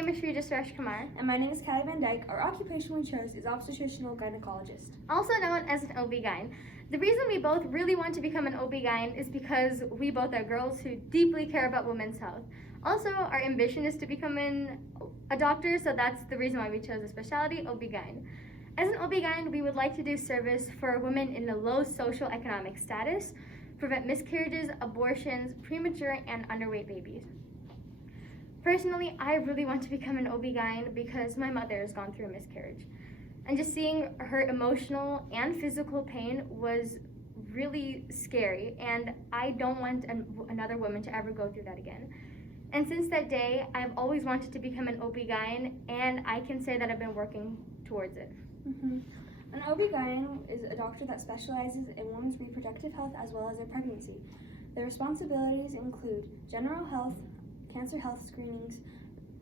name is Shrija Suresh Kumar. And my name is Callie Van Dyke. Our occupation we chose is obstetrician gynecologist. Also known as an OB-GYN. The reason we both really want to become an OB-GYN is because we both are girls who deeply care about women's health. Also, our ambition is to become a doctor, so that's the reason why we chose the specialty, OB-GYN. As an OB-GYN, we would like to do service for women in a low social economic status, prevent miscarriages, abortions, premature and underweight babies. Personally, I really want to become an OB-GYN because my mother has gone through a miscarriage. And just seeing her emotional and physical pain was really scary, and I don't want another woman to ever go through that again. And since that day, I've always wanted to become an OB-GYN, and I can say that I've been working towards it. An OB-GYN is a doctor that specializes in women's reproductive health as well as their pregnancy. Their responsibilities include general health, cancer health screenings,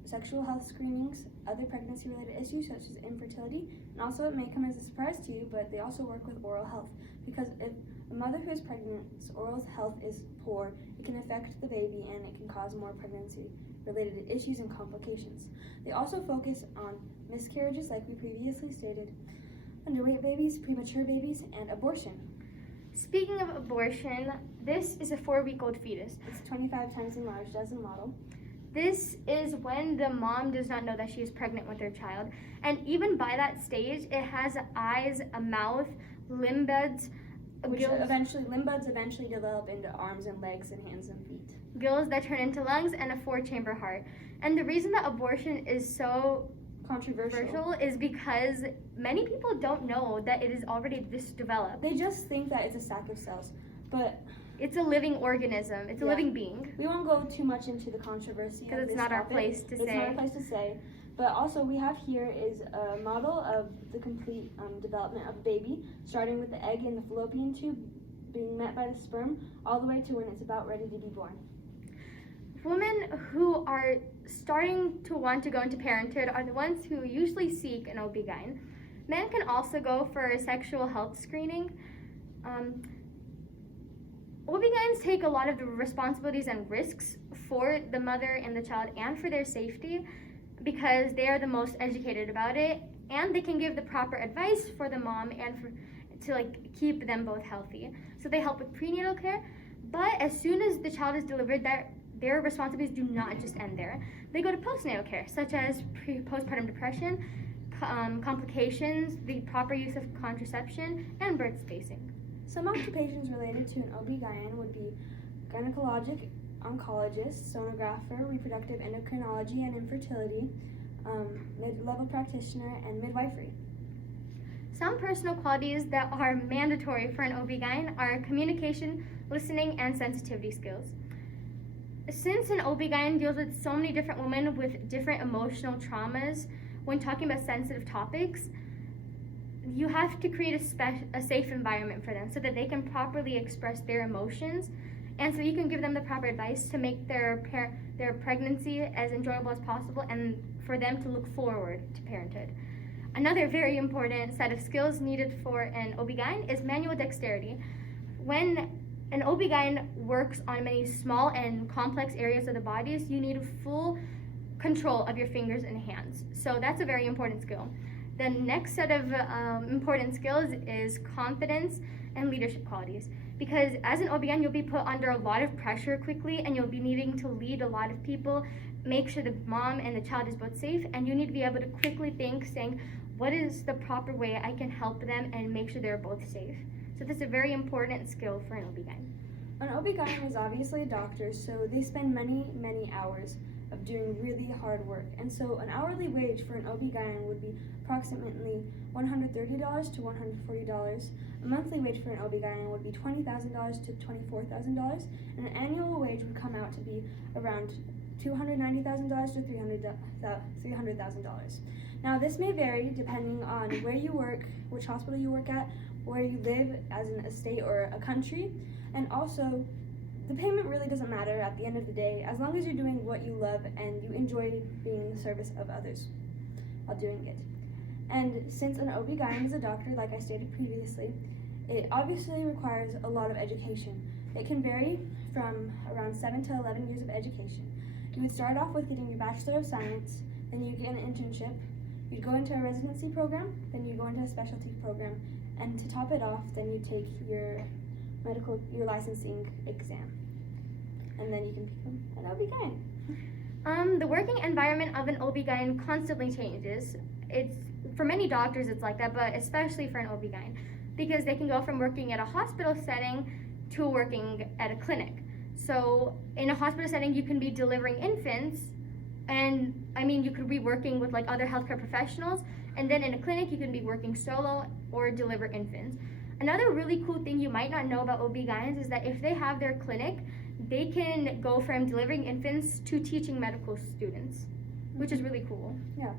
sexual health screenings, other pregnancy-related issues such as infertility, and also it may come as a surprise to you, but they also work with oral health, because if a mother who is pregnant's oral health is poor, it can affect the baby and it can cause more pregnancy-related issues and complications. They also focus on miscarriages, like we previously stated, underweight babies, premature babies, and abortion. Speaking of abortion, this is a 4-week-old fetus. It's 25 times enlarged as a model. This is when the mom does not know that she is pregnant with her child. And even by that stage, it has eyes, a mouth, limb buds, limb buds eventually develop into arms and legs and hands and feet. Gills that turn into lungs, and a 4-chamber heart. And the reason that abortion is so controversial is because many people don't know that it is already this developed. They just think that it's a sack of cells, but it's a living organism. It's a living being. We won't go too much into the controversy because it's not our place to say. It's not our place to say. But also we have here is a model of the complete development of a baby, starting with the egg in the fallopian tube being met by the sperm, all the way to when it's about ready to be born. Women who are starting to want to go into parenthood are the ones who usually seek an OB-GYN. Men can also go for a sexual health screening. OB-GYNs take a lot of the responsibilities and risks for the mother and the child and for their safety because they are the most educated about it, and they can give the proper advice for the mom and to keep them both healthy. So they help with prenatal care, but as soon as the child is delivered, their responsibilities do not just end there. They go to postnatal care, such as postpartum depression, complications, the proper use of contraception, and birth spacing. Some occupations related to an OB-GYN would be gynecologic oncologist, sonographer, reproductive endocrinology and infertility, mid-level practitioner, and midwifery. Some personal qualities that are mandatory for an OB-GYN are communication, listening, and sensitivity skills. Since an OB-GYN deals with so many different women with different emotional traumas when talking about sensitive topics, you have to create a safe environment for them so that they can properly express their emotions, and so you can give them the proper advice to make their pregnancy as enjoyable as possible and for them to look forward to parenthood. Another very important set of skills needed for an OB-GYN is manual dexterity. When an OB-GYN works on many small and complex areas of the body, you need full control of your fingers and hands. So that's a very important skill. The next set of important skills is confidence and leadership qualities. Because as an OB-GYN, you'll be put under a lot of pressure quickly, and you'll be needing to lead a lot of people, make sure the mom and the child is both safe, and you need to be able to quickly think, saying, what is the proper way I can help them and make sure they're both safe? So this is a very important skill for an OB-GYN. An OB-GYN is obviously a doctor, so they spend many, many hours of doing really hard work. And so an hourly wage for an OB-GYN would be approximately $130 to $140. A monthly wage for an OB-GYN would be $20,000 to $24,000, and an annual wage would come out to be around $290,000 to $300,000. Now this may vary depending on where you work, which hospital you work at, where you live as in a state or a country, and also the payment really doesn't matter at the end of the day, as long as you're doing what you love and you enjoy being in the service of others while doing it. And since an OB-GYN is a doctor, like I stated previously, it obviously requires a lot of education. It can vary from around 7 to 11 years of education. You would start off with getting your Bachelor of Science, then you get an internship, you'd go into a residency program, then you go into a specialty program, and to top it off, then you take your licensing exam, and then you can become an OB-GYN. The working environment of an OB-GYN constantly changes. It's for many doctors it's like that, but especially for an OB-GYN, because they can go from working at a hospital setting to working at a clinic. So in a hospital setting, you can be delivering infants, and you could be working with like other healthcare professionals, and then in a clinic, you can be working solo or deliver infants. Another really cool thing you might not know about OB-GYNs is that if they have their clinic, they can go from delivering infants to teaching medical students, which is really cool. Yeah.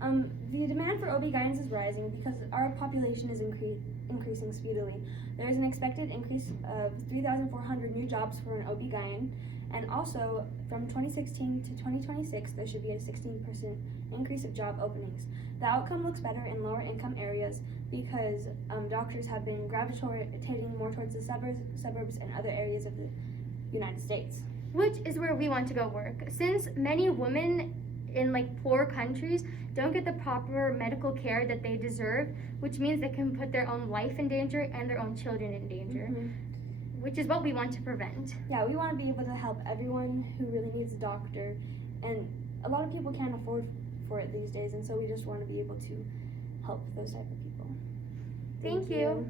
The demand for OB-GYNs is rising because our population is increasing speedily. There is an expected increase of 3,400 new jobs for an OB-GYN, and also from 2016 to 2026, there should be a 16% increase of job openings. The outcome looks better in lower income areas because doctors have been gravitating more towards the suburbs and other areas of the United States. Which is where we want to go work. Since many women in like poor countries don't get the proper medical care that they deserve, which means they can put their own life in danger and their own children in danger, which is what we want to prevent. Yeah, we want to be able to help everyone who really needs a doctor, and a lot of people can't afford for it these days, and so we just want to be able to help those type of people. Thank you.